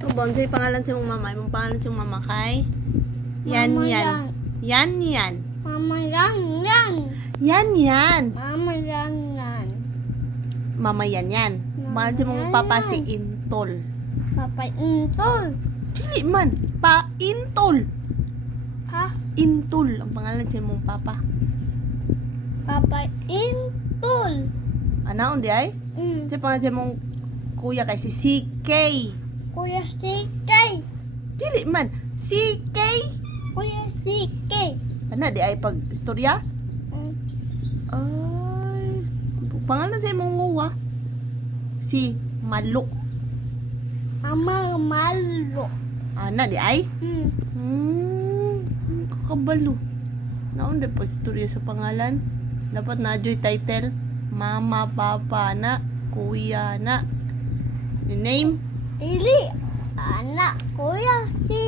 Tubon, sa'yo pangalan sa mong mama. Imong pangalan sa mong mama kay? Yan, Mama yan. Yan, yan. Mama yan, yan. Yan, yan. Mama yan, yan. Mama yan, yan. Mama Pangalan sa mong yan, papa yan. si Intol. Papa Intol. Dili man. Pa Intol. Ha? Intol. Ang pangalan sa mong papa. Papa Intol. Ano, hindi ay? Sa'yo pangalan sa mong kuya kay si CK. Kuya Sike. Dili man. CK. Kuya Sike. Ano, di ay pag istorya? Ay. Pangalan sa mong nguwa. Si Malo. Mama Malo. Ana, di ay? Kakabalo. Naon pa istorya sa pangalan? Dapat na joy title. Mama, papa na, kuya na. The name? Ili. Anak Kuya si